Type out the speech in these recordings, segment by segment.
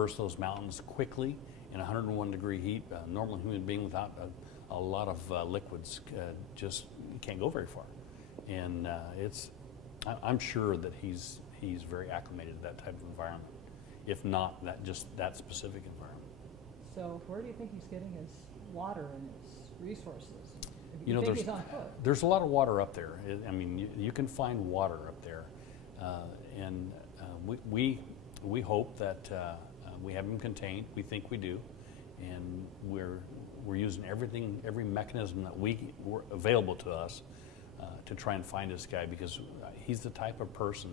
traverse those mountains quickly in 101-degree heat. A normal human being without a lot of liquids just can't go very far. And I'm sure that he's very acclimated to that type of environment, if not that specific environment. So where do you think he's getting his water and his resources? You know, there's a lot of water up there. I mean, you can find water up there, and we hope that we have him contained. We think we do, and we're using every mechanism that were available to us to try and find this guy, because he's the type of person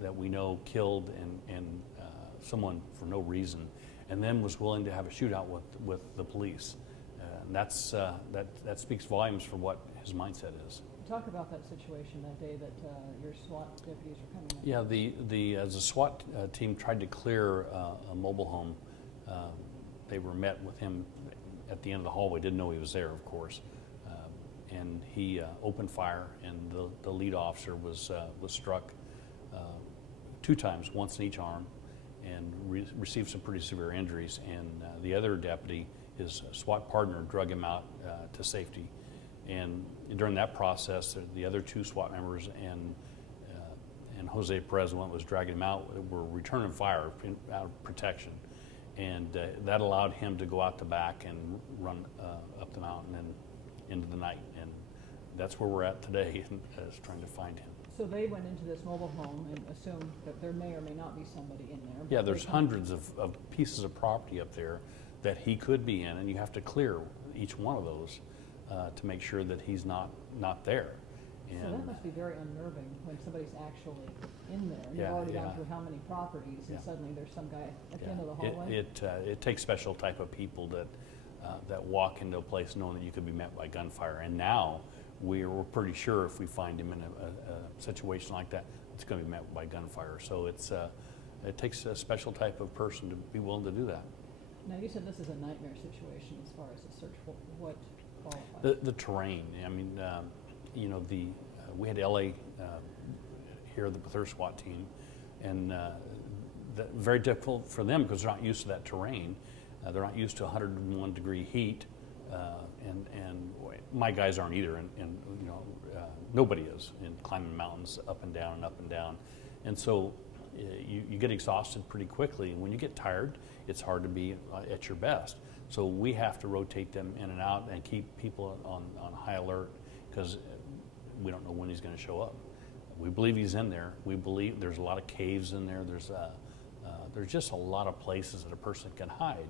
that we know killed and someone for no reason, and then was willing to have a shootout with the police. And that speaks volumes for what his mindset is. Talk about that situation that day that your SWAT deputies were coming in. Yeah, as the SWAT team tried to clear a mobile home, they were met with him at the end of the hallway. Didn't know he was there, of course, and he opened fire, and the lead officer was struck 2 times, once in each arm, and received some pretty severe injuries. And the other deputy, his SWAT partner, drug him out to safety. And during that process, the other 2 SWAT members and Jose Perez, the one that was dragging him out, were returning fire out of protection. And that allowed him to go out the back and run up the mountain and into the night. And that's where we're at today, is trying to find him. So they went into this mobile home and assumed that there may or may not be somebody in there. Yeah, there's hundreds of pieces of property up there that he could be in, and you have to clear each one of those to make sure that he's not there. And so that must be very unnerving when somebody's actually in there. You've already gone through how many properties, and suddenly there's some guy at the end of the hallway. It takes special type of people that walk into a place knowing that you could be met by gunfire. And now we're pretty sure if we find him in a situation like that, it's going to be met by gunfire. So it takes a special type of person to be willing to do that. Now, you said this is a nightmare situation as far as the search. What qualifies? The terrain. I mean, you know, we had LA here with their SWAT team, and very difficult for them because they're not used to that terrain. They're not used to 101-degree heat, and my guys aren't either. And you know, nobody is in climbing mountains up and down and up and down, and so you get exhausted pretty quickly. And when you get tired, it's hard to be at your best. So we have to rotate them in and out and keep people on high alert, because we don't know when he's going to show up. We believe he's in there. We believe there's a lot of caves in there. There's just a lot of places that a person can hide.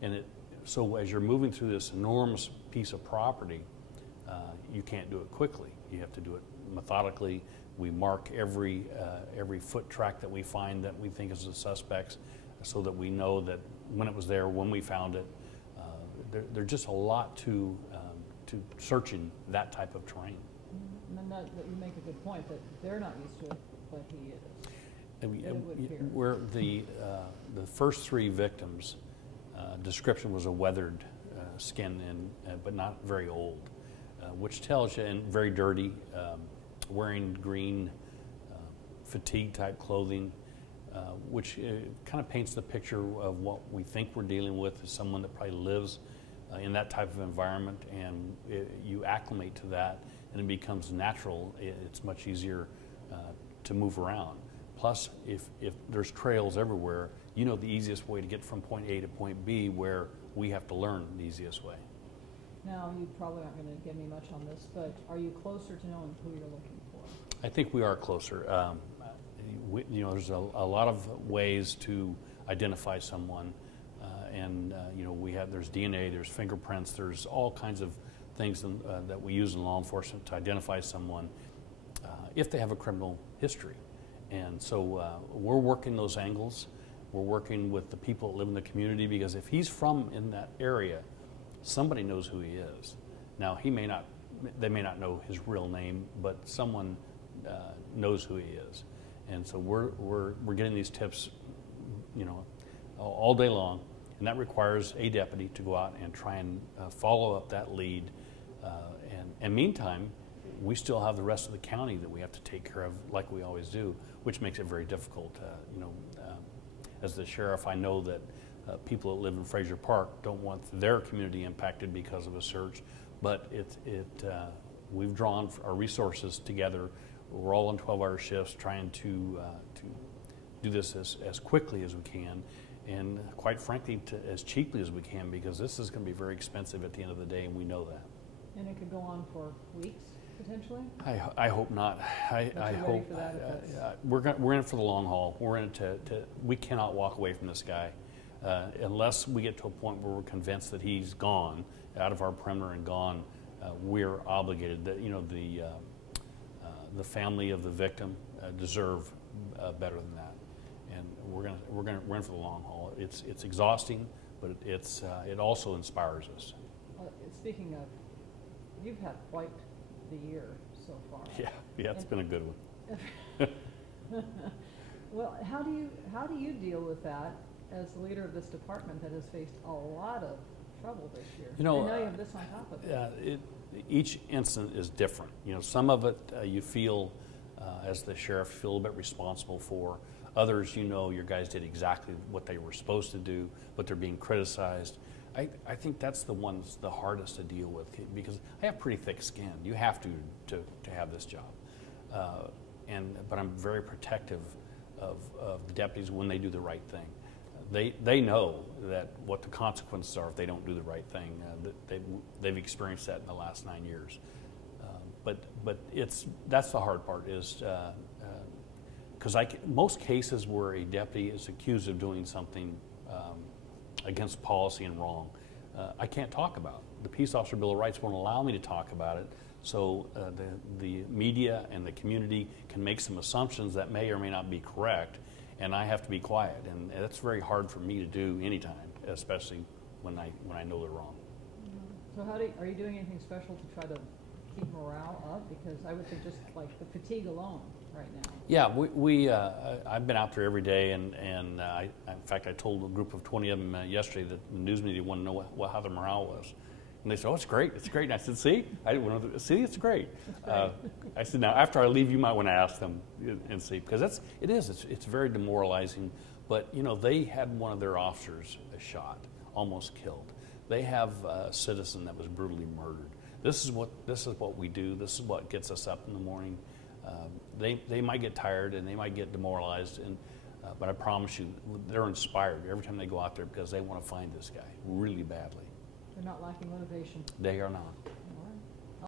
And so as you're moving through this enormous piece of property, you can't do it quickly. You have to do it methodically. We mark every foot track that we find that we think is the suspects, so that we know that when it was there, when we found it. There's just a lot to searching that type of terrain. And then you make a good point that they're not used to it, but he is. Where the first 3 victims' description was a weathered skin, but not very old, which tells you, and very dirty, wearing green fatigue type clothing, which kind of paints the picture of what we think we're dealing with is someone that probably lives in that type of environment, and you acclimate to that, and it becomes natural. It's much easier to move around. Plus, if there's trails everywhere, you know the easiest way to get from point A to point B, where we have to learn the easiest way. Now, you probably aren't going to give me much on this, but are you closer to knowing who you're looking for? I think we are closer. You know, there's a lot of ways to identify someone, and you know, there's DNA, there's fingerprints, there's all kinds of things that we use in law enforcement to identify someone if they have a criminal history. And so we're working those angles. We're working with the people that live in the community, because if he's from in that area, somebody knows who he is. Now, they may not know his real name, but someone knows who he is. And so we're getting these tips, you know, all day long, and that requires a deputy to go out and try and follow up that lead. And meantime, we still have the rest of the county that we have to take care of, like we always do, which makes it very difficult. You know, as the sheriff, I know that people that live in Fraser Park don't want their community impacted because of a search, but we've drawn our resources together. We're all on 12-hour shifts trying to do this as quickly as we can, and quite frankly, as cheaply as we can, because this is going to be very expensive at the end of the day, and we know that. And it could go on for weeks, potentially? I hope not. I hope we're in it for the long haul. We're in it we cannot walk away from this guy unless we get to a point where we're convinced that he's gone, out of our perimeter and gone. We're obligated. That the family of the victim deserve better than that, and we're in for the long haul. It's exhausting, but it also inspires us. Speaking of, you've had quite the year so far. Yeah, it's been a good one. Well, how do you deal with that as the leader of this department that has faced a lot of trouble this year? I know you have this on top of it. Each incident is different. Some of it you feel, as the sheriff, feel a little bit responsible for. Others, your guys did exactly what they were supposed to do, but they're being criticized. I think that's the ones the hardest to deal with, because I have pretty thick skin. You have to have this job, but I'm very protective of the deputies when they do the right thing. They know that what the consequences are if they don't do the right thing. They've experienced that in the last 9 years. But that's the hard part, is because most cases where a deputy is accused of doing something against policy and wrong, I can't talk about. The Peace Officer Bill of Rights won't allow me to talk about it, so the media and the community can make some assumptions that may or may not be correct, and I have to be quiet, and that's very hard for me to do anytime, especially when I know they're wrong. So are you doing anything special to try to keep morale up? Because I would think just like the fatigue alone right now. Yeah, I've been out there every day, and in fact, I told a group of 20 of them yesterday that the news media wanted to know how the morale was. And they said, "Oh, it's great, it's great." And I said, "See, it's great." I said, "Now, after I leave, you might want to ask them and see, because it's very demoralizing." But they had one of their officers shot, almost killed. They have a citizen that was brutally murdered. This is what we do. This is what gets us up in the morning. They might get tired and they might get demoralized, but I promise you, they're inspired every time they go out there, because they want to find this guy really badly. They're not lacking motivation. They are not.